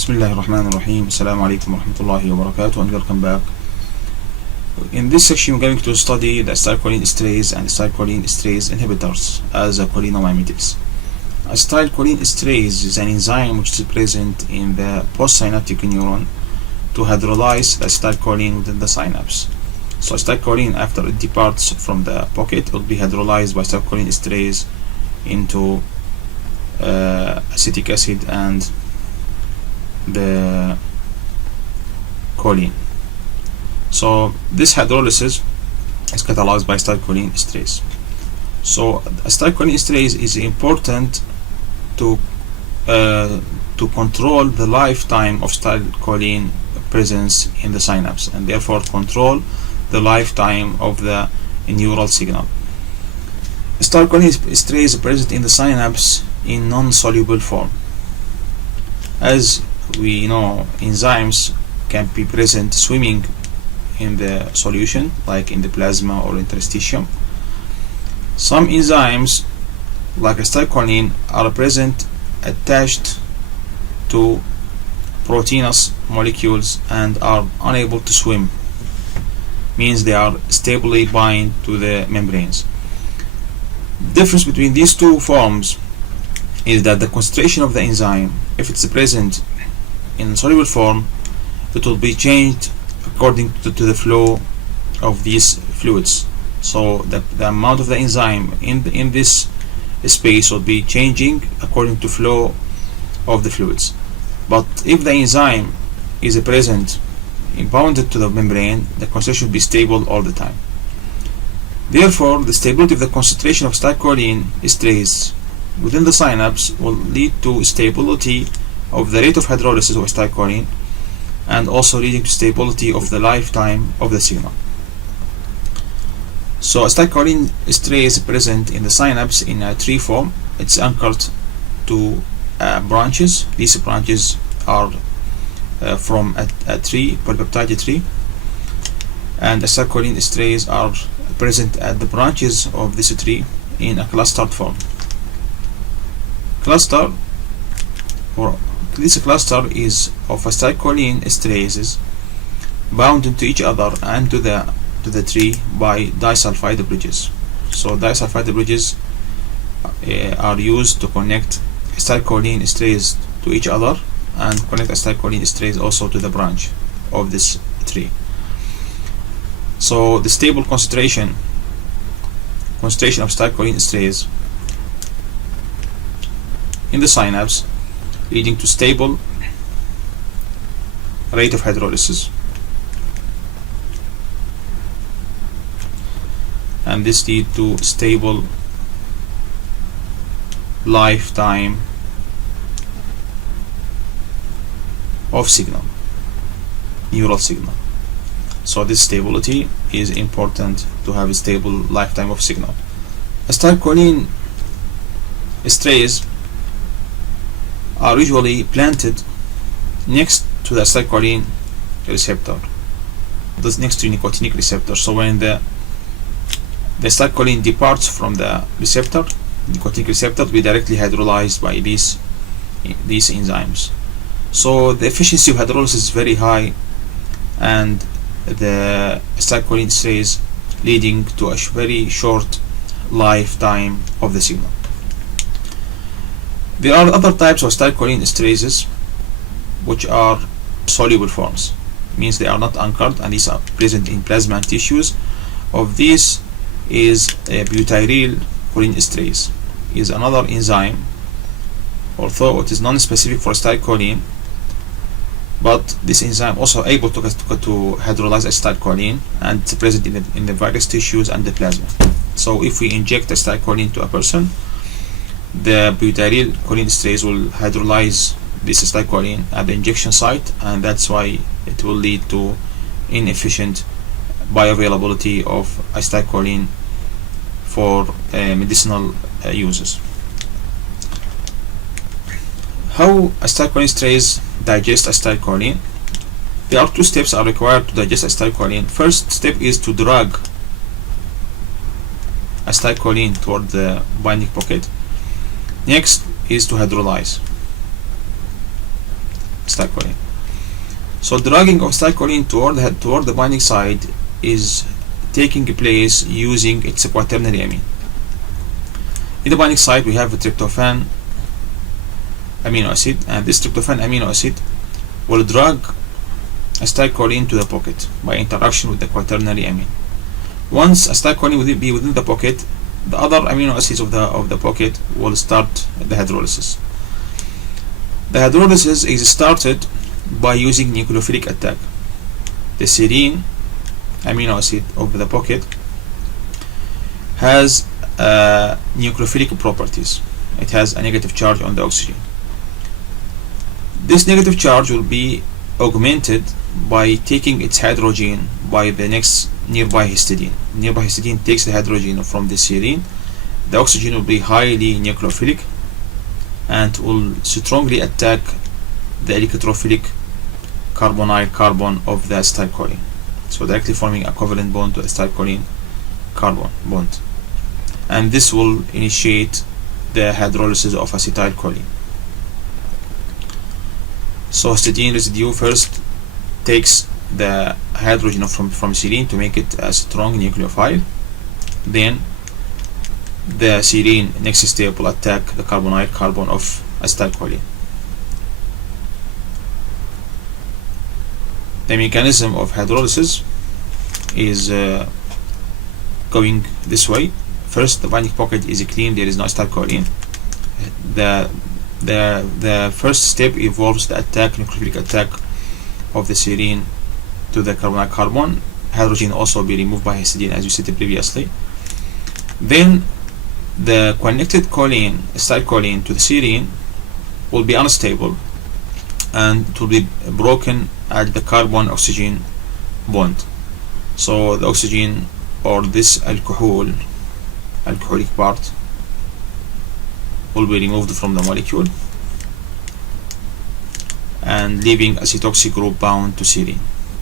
Bismillahirrahmanirrahim. Assalamu alaikum wa rahmatullahi wa barakatuh, and welcome back. In this section we're going to study the acetylcholine esterase and acetylcholine esterase inhibitors as cholinomimetics. Acetylcholine esterase is an enzyme which is present in the postsynaptic neuron to hydrolyze the acetylcholine within the synapse. So acetylcholine, after it departs from the pocket, will be hydrolyzed by acetylcholine esterase into acetic acid and the choline. So this hydrolysis is catalyzed by acetylcholine esterase. So acetylcholine esterase is important to control the lifetime of acetylcholine presence in the synapse, and therefore control the lifetime of the neural signal. Acetylcholine esterase is present in the synapse in non-soluble form. As we know, enzymes can be present swimming in the solution, like in the plasma or interstitium. Some enzymes, like acetylcholine, are present attached to proteinous molecules and are unable to swim, means they are stably bind to the membranes. The difference between these two forms is that the concentration of the enzyme, if it's present in soluble form, it will be changed according to the flow of these fluids. So the amount of the enzyme in this space will be changing according to flow of the fluids. But if the enzyme is present bounded to the membrane, the concentration will be stable all the time. Therefore, the stability of the concentration of acetylcholine esterase within the synapse will lead to stability of the rate of hydrolysis of acetylcholine, and also leading to stability of the lifetime of the signal. So acetylcholine esterase is present in the synapse in a tree form. It's anchored to branches. These branches are from a tree, polypeptide tree, and acetylcholine esterase are present at the branches of this tree in a clustered form. This cluster is of acetylcholine esterases bound into each other and to the tree by disulfide bridges. So disulfide bridges are used to connect acetylcholine esterase to each other and connect acetylcholine esterase also to the branch of this tree. So the stable concentration of acetylcholine esterase in the synapse, leading to stable rate of hydrolysis, and this lead to stable lifetime of signal, neural signal. So this stability is important to have a stable lifetime of signal. Acetylcholine esterase are usually planted next to the acetylcholine receptor, next to nicotinic receptor. So when the acetylcholine departs from the receptor, nicotinic receptor, will be directly hydrolyzed by these enzymes. So the efficiency of hydrolysis is very high, and the acetylcholine esterase leading to a very short lifetime of the signal. There are other types of acetylcholine esterases which are soluble forms, means they are not anchored, and these are present in plasma and tissues. Of these is a butyryl choline esterase, is another enzyme, although it is non-specific for acetylcholine, but this enzyme also able to hydrolyze acetylcholine, and it's present in the various tissues and the plasma. So if we inject acetylcholine to a person, the butyryl choline esterase will hydrolyze this acetylcholine at the injection site, and that's why it will lead to inefficient bioavailability of acetylcholine for medicinal uses. How acetylcholine esterase digest acetylcholine? There are two steps are required to digest acetylcholine. First step is to drag acetylcholine toward the binding pocket. Next is to hydrolyze. acetylcholine. So dragging of acetylcholine toward the binding site is taking place using its quaternary amine. In the binding site we have a tryptophan amino acid, and this tryptophan amino acid will drag acetylcholine to the pocket by interaction with the quaternary amine. Once acetylcholine will be within the pocket, the other amino acids of the pocket will start the hydrolysis. The hydrolysis is started by using nucleophilic attack. The serine amino acid of the pocket has nucleophilic properties. It has a negative charge on the oxygen. This negative charge will be augmented by taking its hydrogen by the next nearby histidine. Nearby histidine takes the hydrogen from the serine. The oxygen will be highly nucleophilic and will strongly attack the electrophilic carbonyl carbon of the acetylcholine, so directly forming a covalent bond to acetylcholine carbon bond, and this will initiate the hydrolysis of acetylcholine. So histidine residue first takes the hydrogen from serine to make it a strong nucleophile. Then the serine next step will attack the carbonyl carbon of acetylcholine. The mechanism of hydrolysis is going this way. First, the binding pocket is clean, there is no acetylcholine. The first step involves the nucleophilic attack of the serine to the carbonyl carbon. Hydrogen also be removed by histidine, as you said previously. Then the connected choline, acetylcholine, to the serine will be unstable and it will be broken at the carbon-oxygen bond. So the oxygen, or this alcoholic part, will be removed from the molecule and leaving acetoxy group bound to serine.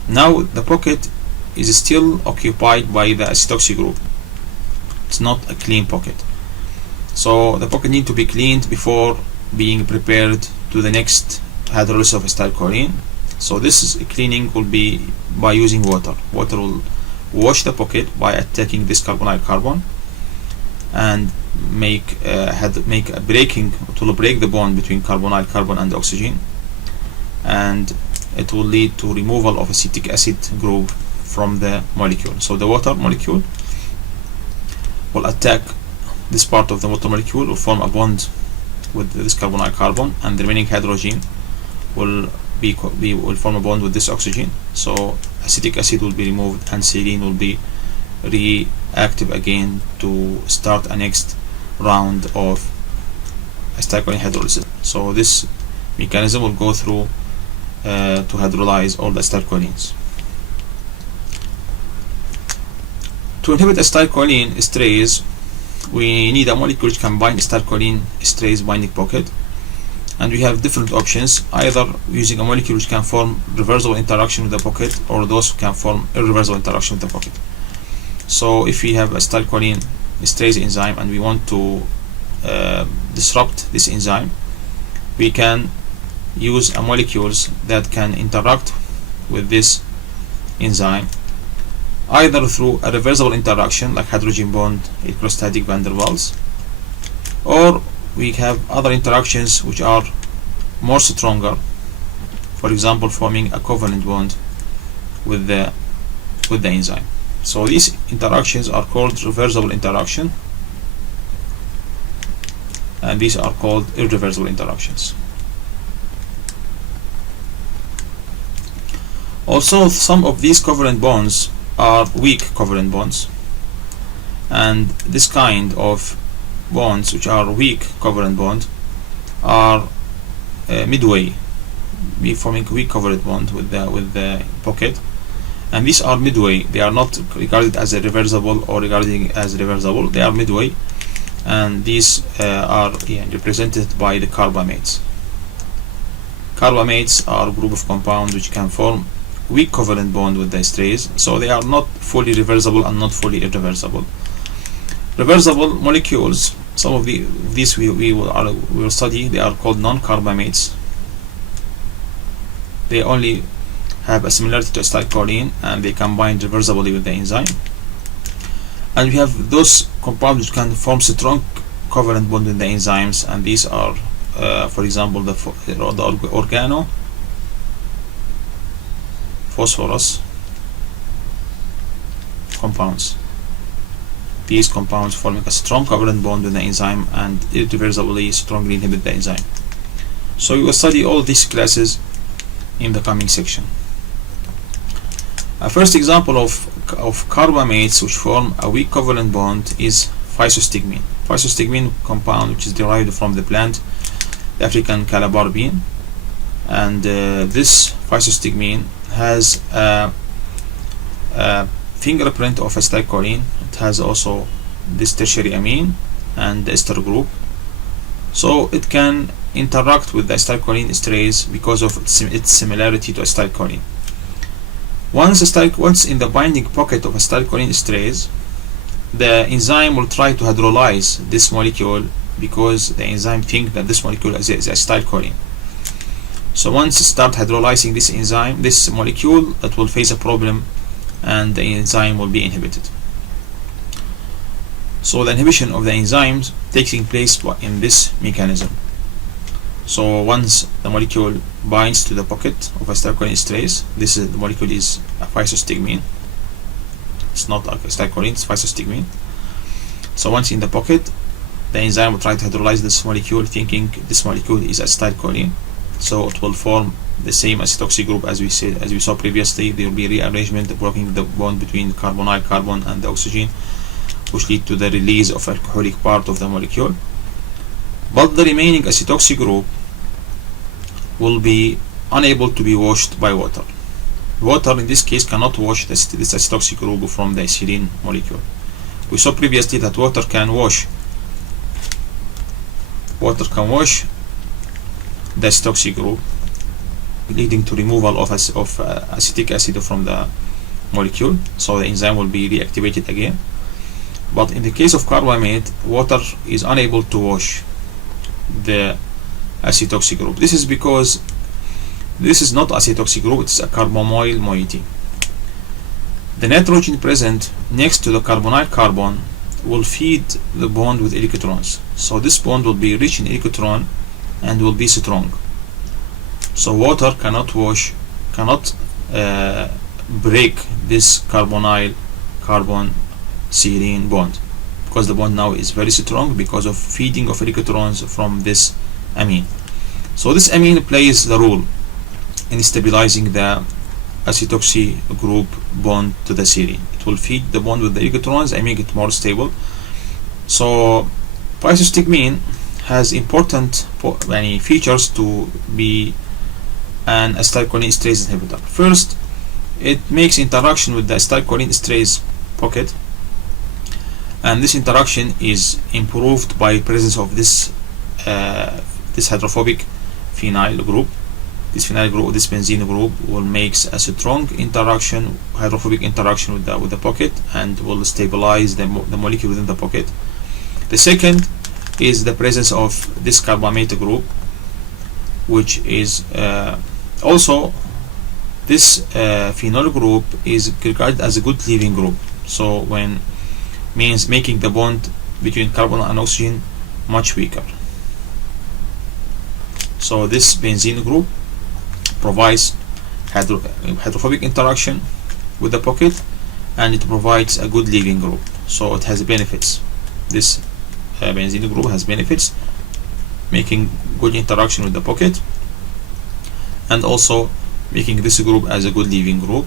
Now the pocket is still occupied by the acetoxy group. It's not a clean pocket. So the pocket needs to be cleaned before being prepared to the next hydrolysis of acetylcholine. So this cleaning will be by using water. Water will wash the pocket by attacking this carbonyl carbon and make a breaking. It will break the bond between carbonyl carbon and oxygen, and it will lead to removal of acetic acid group from the molecule. So the water molecule will attack this part of the water molecule, will form a bond with this carbonyl carbon, and the remaining hydrogen will form a bond with this oxygen. So acetic acid will be removed and serine will be reactive again to start a next round of acetylcholine hydrolysis. So this mechanism will go through to hydrolyze all the acetylcholines. To inhibit acetylcholine esterase, we need a molecule which can bind acetylcholine esterase binding pocket, and we have different options, either using a molecule which can form reversible interaction with the pocket, or those who can form irreversible interaction with the pocket. So if we have acetylcholine esterase enzyme and we want to disrupt this enzyme, we can use molecules that can interact with this enzyme, either through a reversible interaction like hydrogen bond, electrostatic van der Waals, or we have other interactions which are more stronger, for example forming a covalent bond with the enzyme. So these interactions are called reversible interaction, and these are called irreversible interactions. Also, some of these covalent bonds are weak covalent bonds, and this kind of bonds, which are weak covalent bond, are midway, forming a weak covalent bond with the pocket, and these are midway. They are not regarded as a reversible or regarded as reversible. They are midway, and these are represented by the carbamates. Carbamates are a group of compounds which can form weak covalent bond with the esterase, so they are not fully reversible and not fully irreversible. Reversible molecules, some of these we will study, they are called non-carbamates. They only have a similarity to acetylcholine, and they combine reversibly with the enzyme. And we have those compounds which can form strong covalent bond with the enzymes, and these are, for example, the organophosphorus compounds. These compounds forming a strong covalent bond with the enzyme and irreversibly strongly inhibit the enzyme. So we will study all of these classes in the coming section. A first example of carbamates which form a weak covalent bond is physostigmine. Physostigmine compound, which is derived from the plant, the African calabar bean, and this physostigmine has a fingerprint of acetylcholine. It has also this tertiary amine and the ester group, so it can interact with the acetylcholine esterase because of its similarity to acetylcholine. Once in the binding pocket of acetylcholine esterase, the enzyme will try to hydrolyze this molecule because the enzyme thinks that this molecule is acetylcholine. So once it starts hydrolyzing this molecule, it will face a problem and the enzyme will be inhibited. So the inhibition of the enzymes taking place in this mechanism. So once the molecule binds to the pocket of acetylcholine esterase, the molecule is a physostigmine. It's not acetylcholine, it's physostigmine. So once in the pocket, the enzyme will try to hydrolyze this molecule, thinking this molecule is acetylcholine. So it will form the same acetoxy group as we saw previously. There will be rearrangement blocking the bond between the carbonyl carbon and the oxygen, which lead to the release of alcoholic part of the molecule. But the remaining acetoxy group will be unable to be washed by water. Water in this case cannot wash this acetoxy group from the serine molecule. We saw previously that water can wash the acetoxy group, leading to removal of acetic acid from the molecule, so the enzyme will be reactivated again. But in the case of carbamate, water is unable to wash the acetoxy group. This is because this is not acetoxy group, it's a carbamoyl moiety. The nitrogen present next to the carbonyl carbon will feed the bond with electrons, so this bond will be rich in electron and will be strong. So water cannot break this carbonyl carbon serine bond, because the bond now is very strong because of feeding of electrons from this amine. So this amine plays the role in stabilizing the acetoxy group bond to the serine. It will feed the bond with the electrons and make it more stable. So physostigmine has important features to be an acetylcholine esterase inhibitor. First, it makes interaction with the acetylcholine esterase pocket, and this interaction is improved by presence of this hydrophobic phenyl group. This benzene group will make a strong hydrophobic interaction with the pocket, and will stabilize the molecule within the pocket. The second is the presence of this carbamate group, which is also this phenol group is regarded as a good leaving group. So means making the bond between carbon and oxygen much weaker. So this benzene group provides hydrophobic interaction with the pocket, and it provides a good leaving group. So it has benefits. This benzene group has benefits, making good interaction with the pocket, and also making this group as a good leaving group.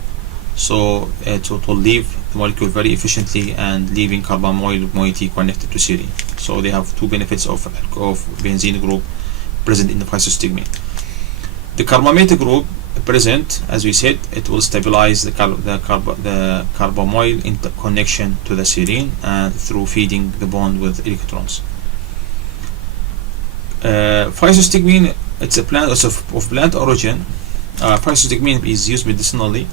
So it will leave the molecule very efficiently and leaving carbamoyl moiety connected to serine. So they have two benefits of benzene group present in the physostigmine. The carbamate group present, as we said, it will stabilize the carbamoyl connection to the serine through feeding the bond with electrons. Physostigmine, it's a plant of plant origin. Physostigmine is used medicinally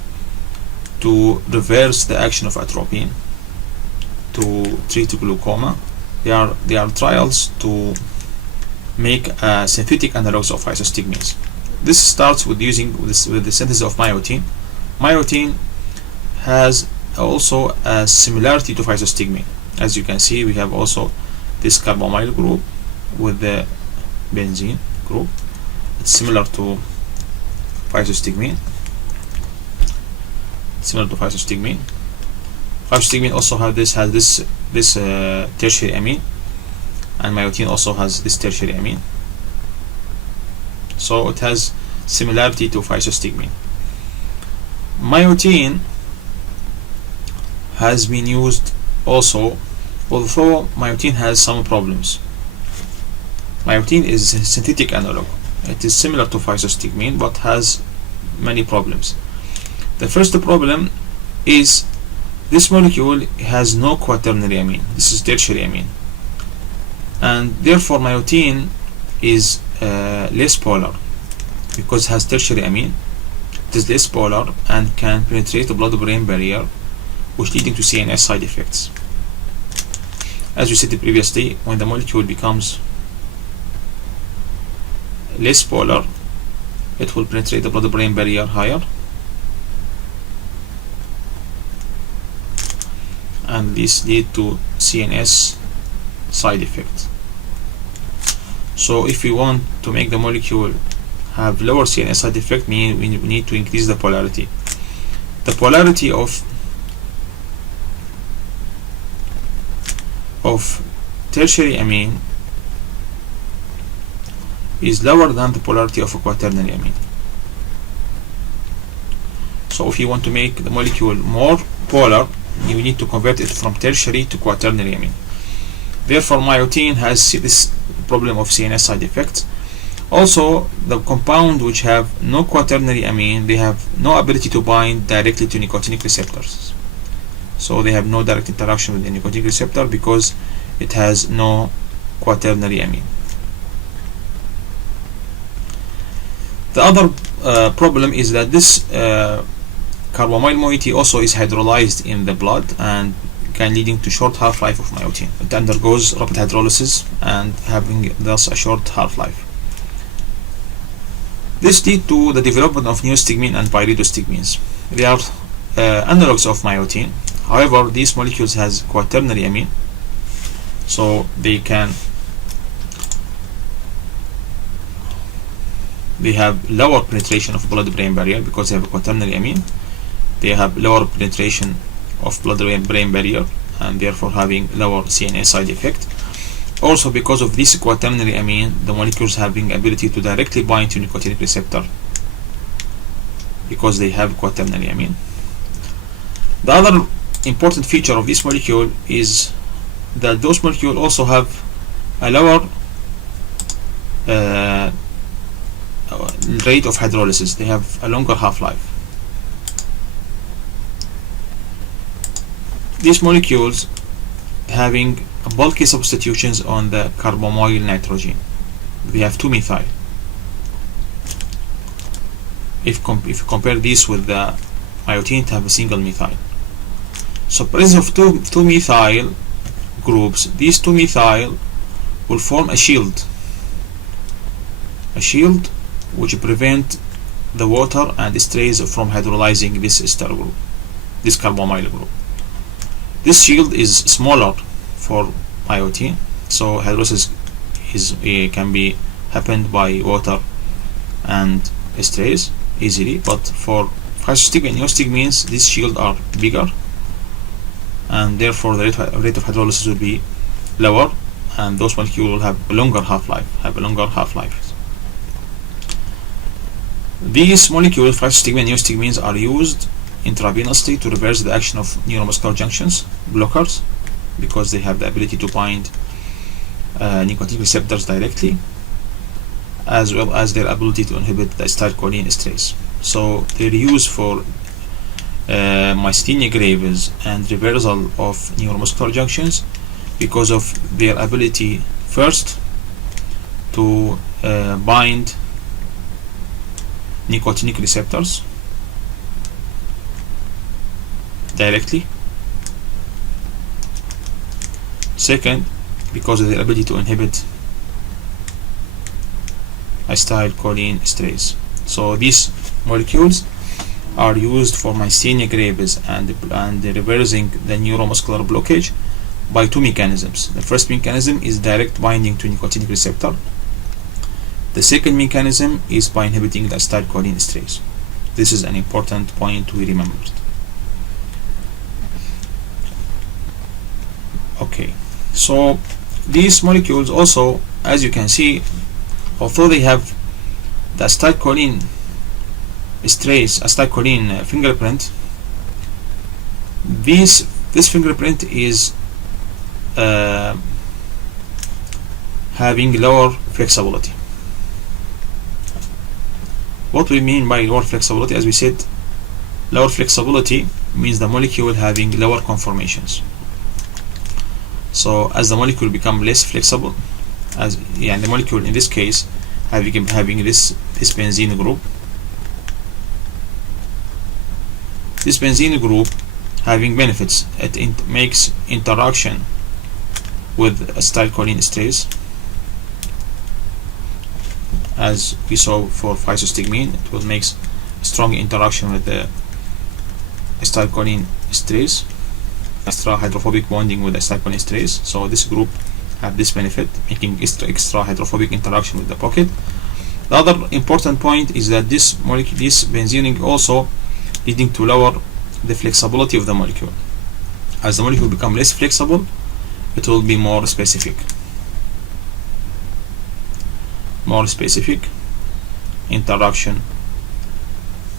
to reverse the action of atropine to treat glaucoma. There are trials to make synthetic analogs of physostigmines. this starts with with the synthesis of myotin. Myotin has also a similarity to physostigmine. As you can see, we have also this carbamyl group with the benzene group. It's similar to physostigmine. Physostigmine also has this tertiary amine, and myotin also has this tertiary amine. So it has similarity to physostigmine. Myotin has been used also, although myotin has some problems. Myotin is a synthetic analog. It is similar to physostigmine but has many problems. The first problem is this molecule has no quaternary amine. This is tertiary amine, and therefore myotin is less polar because it has tertiary amine. It is less polar and can penetrate the blood-brain barrier, which leading to CNS side effects. As we said previously, when the molecule becomes less polar, it will penetrate the blood-brain barrier higher, and this lead to CNS side effects. So if we want to make the molecule have lower CNS side effect, we need to increase the polarity. The polarity of tertiary amine is lower than the polarity of a quaternary amine. So if you want to make the molecule more polar, you need to convert it from tertiary to quaternary amine. Therefore myotin has this problem of CNS side effects. Also, the compound which have no quaternary amine, they have no ability to bind directly to nicotinic receptors. So they have no direct interaction with the nicotinic receptor because it has no quaternary amine. The other problem is that this carbamyl moiety also is hydrolyzed in the blood and can leading to short half-life of myotin. It undergoes rapid hydrolysis and having thus a short half-life. This leads to the development of neostigmine and pyridostigmines. They are analogs of myotin. However, these molecules has quaternary amine, so they have lower penetration of blood-brain barrier because they have a quaternary amine. They have lower penetration of blood-brain barrier and therefore having lower CNS side effect. Also, because of this quaternary amine, the molecules having ability to directly bind to nicotinic receptor because they have quaternary amine. The other important feature of this molecule is that those molecules also have a lower rate of hydrolysis. They have a longer half-life. These molecules having bulky substitutions on the carbamyl nitrogen. They have 2-methyl. If you compare this with the myotin, to have a single methyl. So presence of two methyl groups, these 2-methyl will form a shield which prevent the water and esterase from hydrolyzing this ester group, this carbamyl group. This shield is smaller for myotin, so hydrolysis can be happened by water and esterase easily, but for physostigmine and neostigmines, these shields are bigger, and therefore the rate of hydrolysis will be lower, and those molecules will have a longer half-life. These molecules, physostigmine and neostigmines, are used intravenously to reverse the action of neuromuscular junctions blockers because they have the ability to bind nicotinic receptors directly, as well as their ability to inhibit the acetylcholine esterase. So they're used for myasthenia gravis and reversal of neuromuscular junctions because of their ability first to bind nicotinic receptors directly. Second, because of their ability to inhibit acetylcholine esterase. So these molecules are used for myasthenia gravis and reversing the neuromuscular blockage by two mechanisms. The first mechanism is direct binding to nicotinic receptor. The second mechanism is by inhibiting the acetylcholine esterase. This is an important point to be remembered. Okay, so these molecules also, as you can see, although they have the acetylcholine esterase, acetylcholine fingerprint, this fingerprint is having lower flexibility. What we mean by lower flexibility, as we said, lower flexibility means the molecule having lower conformations. So as the molecule become less flexible, the molecule in this case having this benzene group, this benzene group having benefits, it makes interaction with acetylcholine esterase, as we saw for physostigmine. It will make strong interaction with the acetylcholine esterase, extra hydrophobic bonding with acetylcholine esterase. So this group have this benefit, making extra hydrophobic interaction with the pocket. The other important point is that this benzening also leading to lower the flexibility of the molecule. As the molecule become less flexible, it will be more specific interaction,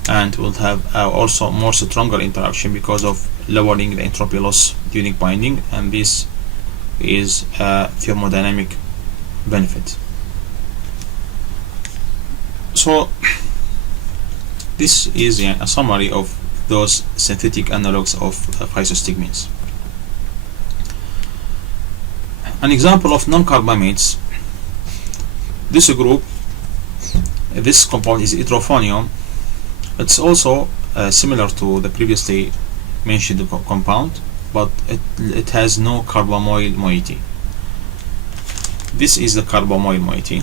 and will have also more stronger interaction because of lowering the entropy loss during binding, and this is a thermodynamic benefit. So this is a summary of those synthetic analogs of physostigmines. An example of non-carbamates, this compound is hydrophonium. It's also similar to the previously mentioned compound, but it has no carbamoyl moiety. This is the carbamoyl moiety,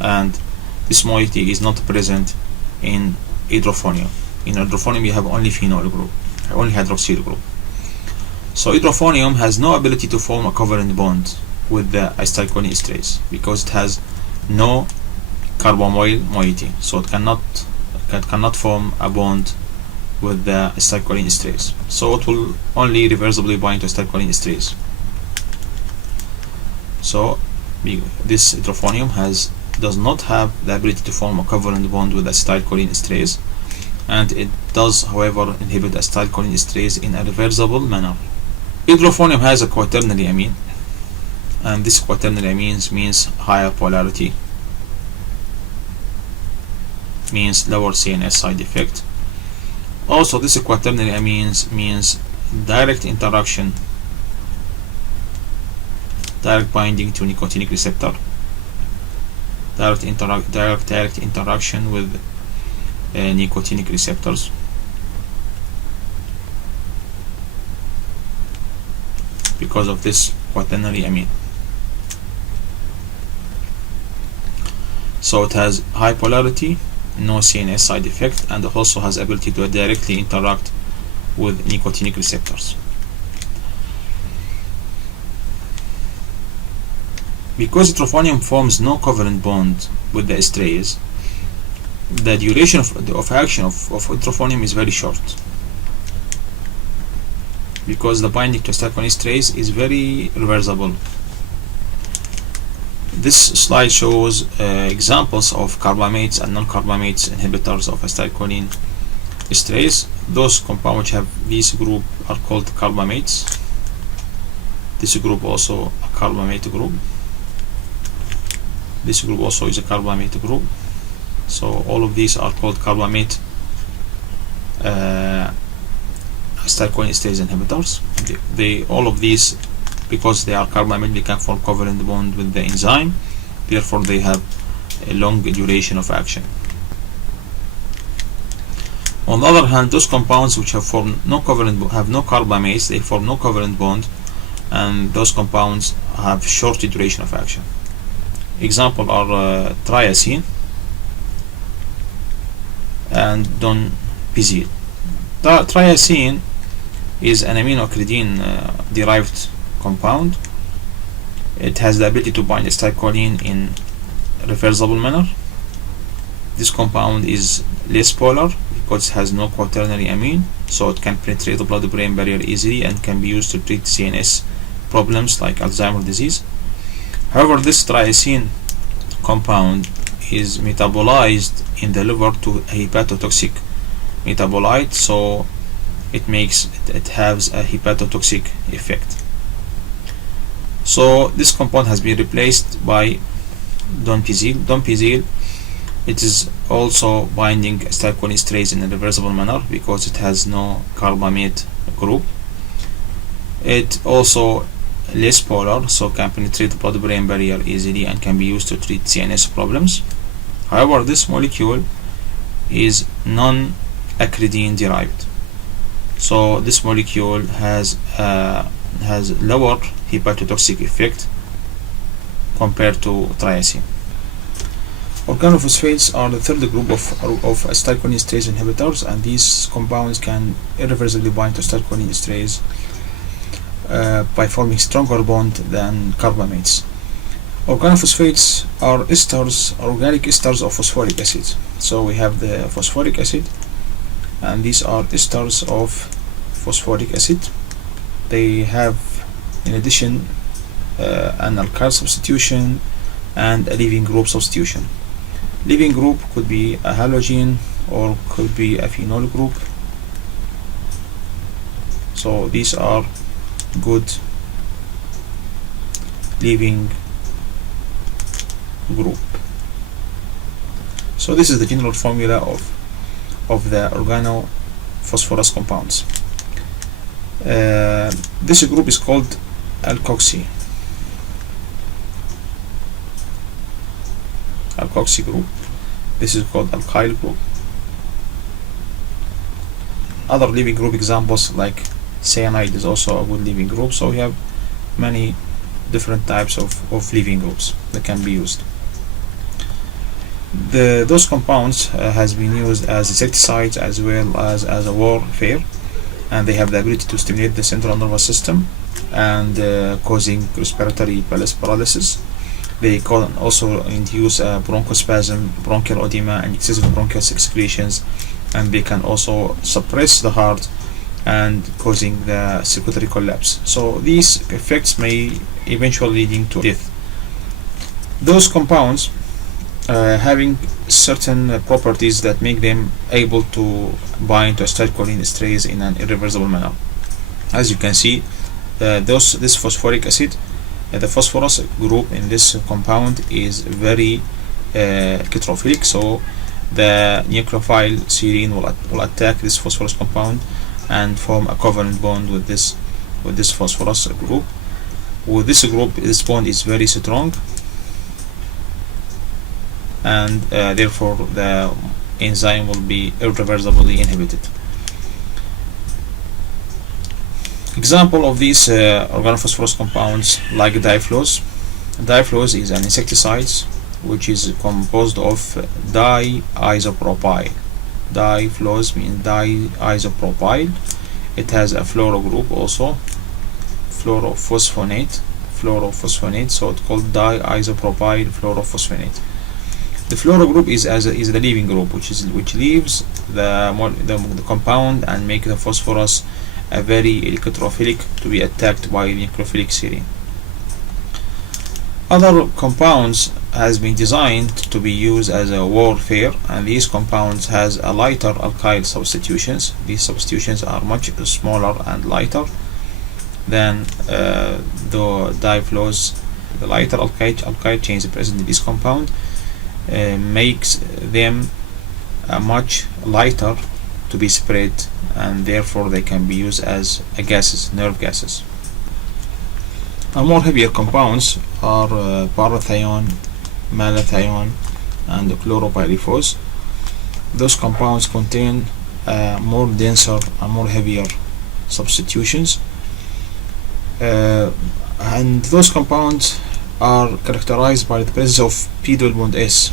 and this moiety is not present in hydrophonium. In hydrophonium you have only phenol group, only hydroxyl group. So hydrophonium has no ability to form a covalent bond with the acetylcholine esterase because it has no carbamoyl moiety, so it cannot form a bond with the acetylcholine esterase. So it will only reversibly bind to acetylcholine esterase. So this hydrophonium does not have the ability to form a covalent bond with acetylcholine esterase, and it does, however, inhibit acetylcholine esterase in a reversible manner. Hydrophonium has a quaternary amine, and this quaternary amine means higher polarity, means lower CNS side effect. Also, this quaternary amines means direct interaction, direct binding to nicotinic receptor, direct interaction with nicotinic receptors. Because of this quaternary amine. So it has high polarity, no CNS side effect, and also has ability to directly interact with nicotinic receptors. Because hydrophonium forms no covalent bond with the esterase, the duration of action of hydrophonium is very short, because the binding to acetylcholine esterase is very reversible. This slide shows examples of carbamates and non-carbamates inhibitors of acetylcholine esterase. Those compounds which have this group are called carbamates. This group also a carbamate group. This group also is a carbamate group. So all of these are called carbamate acetylcholine esterase inhibitors. All of these, because they are carbamate, they can form covalent bond with the enzyme. Therefore, they have a long duration of action. On the other hand, those compounds which have formed no covalent, have no carbamates, they form no covalent bond, and those compounds have short duration of action. Example are triazine. and don-pizyl. Triazine is an aminoacridine derived compound. It has the ability to bind acetylcholine in reversible manner. This compound is less polar because it has no quaternary amine, so it can penetrate the blood-brain barrier easily and can be used to treat CNS problems like Alzheimer's disease. However, this triazine compound is metabolized in the liver to a hepatotoxic metabolite, so it has a hepatotoxic effect. So this compound has been replaced by don-pizyl. Don-pizyl, it is also binding acetylcholine esterase in a reversible manner because it has no carbamate group. It also less polar, so can penetrate the blood-brain barrier easily and can be used to treat CNS problems. However, this molecule is non-acridine derived, so this molecule has lower hepatotoxic effect compared to triazine. Organophosphates are the third group of acetylcholine esterase inhibitors, and these compounds can irreversibly bind to acetylcholine esterase by forming stronger bond than carbamates. Organophosphates are esters, organic esters of phosphoric acid. So we have the phosphoric acid, and these are esters of phosphoric acid. They have, in addition, an alkyl substitution and a leaving group substitution. Leaving group could be a halogen or could be a phenol group. So these are good leaving group. So this is the general formula of the organophosphorus compounds. This group is called alkoxy group. This is called alkyl group. Other leaving group examples like cyanide is also a good leaving group. So we have many different types of leaving groups that can be used. Those compounds has been used as insecticides as well as a warfare, and they have the ability to stimulate the central nervous system and causing respiratory paralysis. They can also induce bronchospasm, bronchial edema, and excessive bronchial secretions, and they can also suppress the heart and causing the circulatory collapse. So these effects may eventually leading to death. Those compounds having certain properties that make them able to bind to acetylcholine esterase in an irreversible manner. As you can see, this phosphoric acid, the phosphorus group in this compound is very electrophilic, so the nucleophile serine will attack this phosphorus compound and form a covalent bond with this phosphorus group. With this group, this bond is very strong, and therefore the enzyme will be irreversibly inhibited. Example of these organophosphorus compounds like diflose. Diflose is an insecticide which is composed of diisopropyl. Diflose means diisopropyl. It has a fluoro group also, fluorophosphonate, so it's called diisopropyl fluorophosphonate. The fluoro group is the leaving group, which leaves the compound and make the phosphorus a very electrophilic to be attacked by nucleophilic serine. Other compounds has been designed to be used as a warfare, and these compounds has a lighter alkyl substitutions. These substitutions are much smaller and lighter than the diflose. The lighter alkyl chains present in this compound makes them much lighter to be spread, and therefore they can be used as gases, nerve gases. More heavier compounds are parathione, malathione, and chloropyrifos. Those compounds contain more denser and more heavier substitutions, and those compounds are characterized by the presence of p-double bond S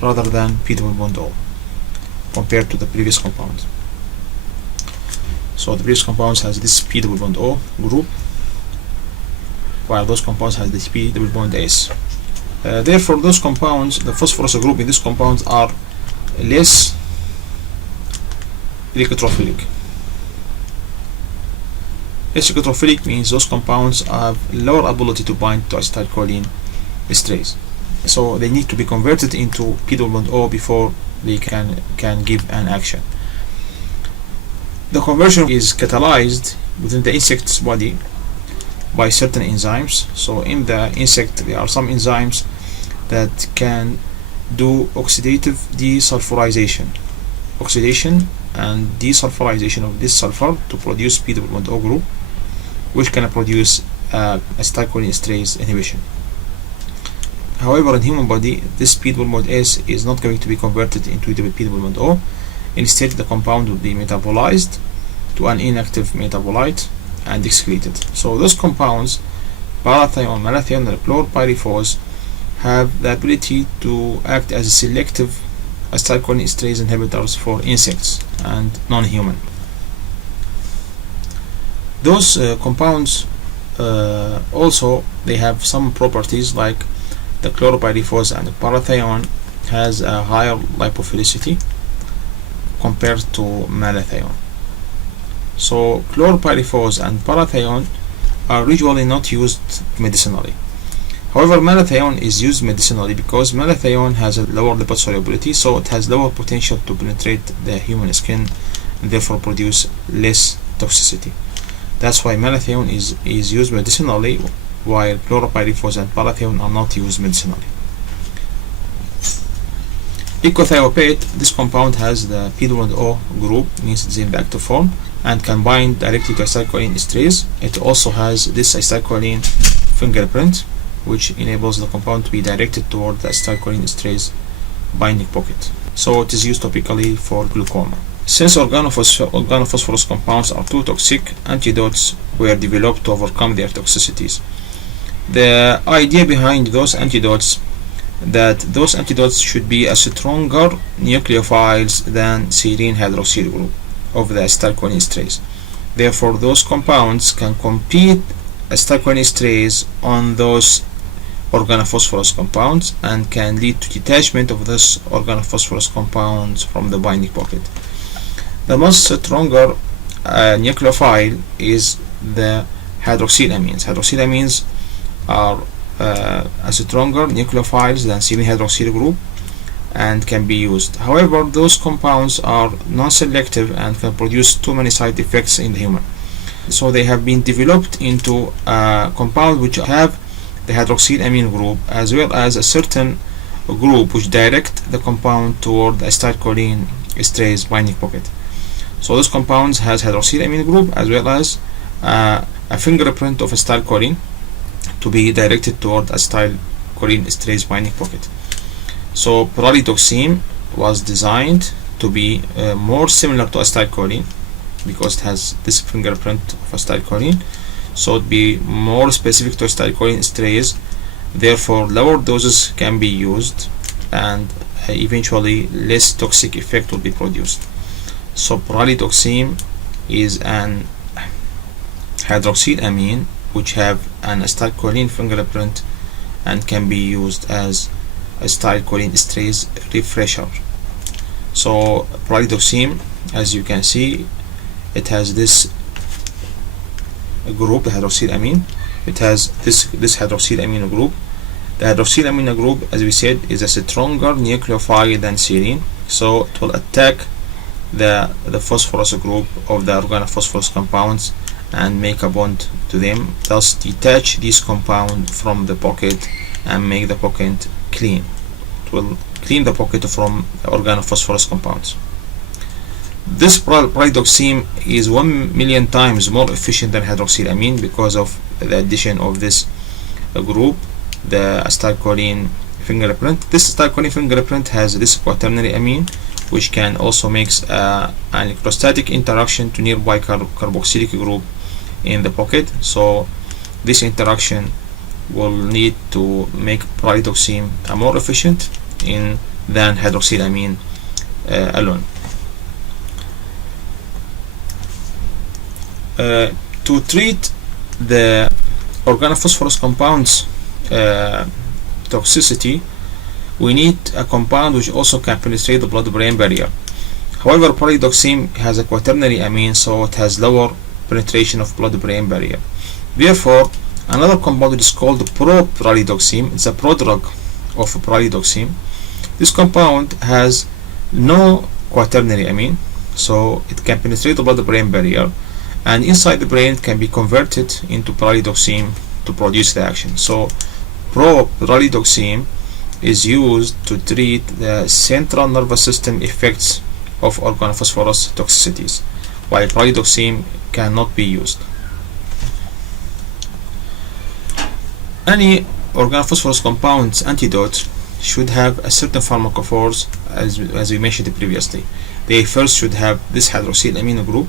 rather than p-double bond O. compared to the previous compound. So the previous compounds has this P double bond O group, while those compounds has this P double bond S. Therefore, those compounds, the phosphorus group in these compounds are less electrophilic. Less electrophilic means those compounds have lower ability to bind to acetylcholine esterase. So they need to be converted into P double bond O before they can give an action. The conversion is catalyzed within the insect's body by certain enzymes. So in the insect there are some enzymes that can do oxidative desulfurization, oxidation and desulfurization of this sulfur to produce P double bond O group, which can produce acetylcholine esterase inhibition. However, in human body, this P double bond S is not going to be converted into P double bond O. Instead, the compound will be metabolized to an inactive metabolite and excreted. So those compounds, parathione, malathione, and chlorpyrifos, have the ability to act as selective acetylcholine esterase inhibitors for insects and non-human. Those compounds also they have some properties, like the chlorpyrifos and the parathione has a higher lipophilicity compared to malathione. So chlorpyrifos and parathione are usually not used medicinally. However, malathione is used medicinally because malathione has a lower lipid solubility, so it has lower potential to penetrate the human skin and therefore produce less toxicity. That's why malathione is used medicinally, while chlorpyrifos and parathione are not used medicinally. Ecothiopate, this compound has the P double bond O group, means it's in the active form, and can bind directly to acetylcholine esterase. It also has this acetylcholine fingerprint, which enables the compound to be directed toward the acetylcholine esterase binding pocket. So it is used topically for glaucoma. Since organophosphorus compounds are too toxic, antidotes were developed to overcome their toxicities. The idea behind those antidotes should be a stronger nucleophiles than serine hydroxyl group of the acetylcholine esterase. Therefore, those compounds can compete acetylcholine esterase on those organophosphorus compounds and can lead to detachment of those organophosphorus compounds from the binding pocket. The most stronger nucleophile is the hydroxylamines. Hydroxylamines are stronger nucleophiles than serine hydroxyl group and can be used. However, those compounds are non-selective and can produce too many side effects in the human. So they have been developed into a compound which have the hydroxylamine group as well as a certain group which direct the compound toward the acetylcholine esterase binding pocket. So those compounds has hydroxylamine group as well as a fingerprint of acetylcholine to be directed toward acetylcholine esterase binding pocket. So Prolly Toxin was designed to be more similar to acetylcholine because it has this fingerprint of acetylcholine, so it be more specific to acetylcholine esterase. Therefore, lower doses can be used and eventually less toxic effect will be produced. So Prolly Toxin is an hydroxylamine which have an acetylcholine fingerprint and can be used as acetylcholine esterase refresher. So Prolly Toxin, as you can see, it has this group, the hydroxylamine. It has this hydroxylamine group. The hydroxylamine group, as we said, is a stronger nucleophile than serine, so it will attack the phosphorus group of the organophosphorus compounds and make a bond to them, thus detach this compound from the pocket and make the pocket clean. It will clean the pocket from organophosphorus compounds. This Prolly Toxin is 1,000,000 times more efficient than hydroxylamine because of the addition of this group, the acetylcholine fingerprint. This acetylcholine fingerprint has this quaternary amine, which can also make an electrostatic interaction to nearby carboxylic group in the pocket. So this interaction will need to make Prolly Toxin more efficient than hydroxylamine alone. to treat the organophosphorus compounds toxicity, we need a compound which also can penetrate the blood-brain barrier. However, Prolly Toxin has a quaternary amine, so it has lower penetration of blood-brain barrier. Therefore, another compound is called Prolly Toxin. It's a prodrug of Prolly Toxin. This compound has no quaternary amine, so it can penetrate the blood-brain barrier, and inside the brain it can be converted into Prolly Toxin to produce the action. So Prolly Toxin is used to treat the central nervous system effects of organophosphorus toxicities, while Prolly Toxin cannot be used. Any organophosphorus compound's antidote should have a certain pharmacophores, as we mentioned previously. They first should have this hydroxyl amino group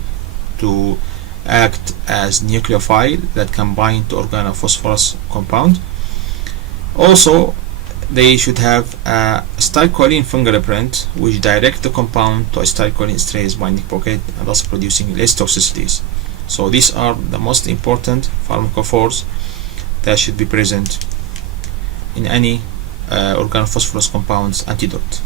to act as nucleophile that can bind to organophosphorus compound. Also, they should have a acetylcholine fingerprint which direct the compound to acetylcholine esterase binding pocket and thus producing less toxicities. So these are the most important pharmacophores that should be present in any organophosphorus compounds antidote.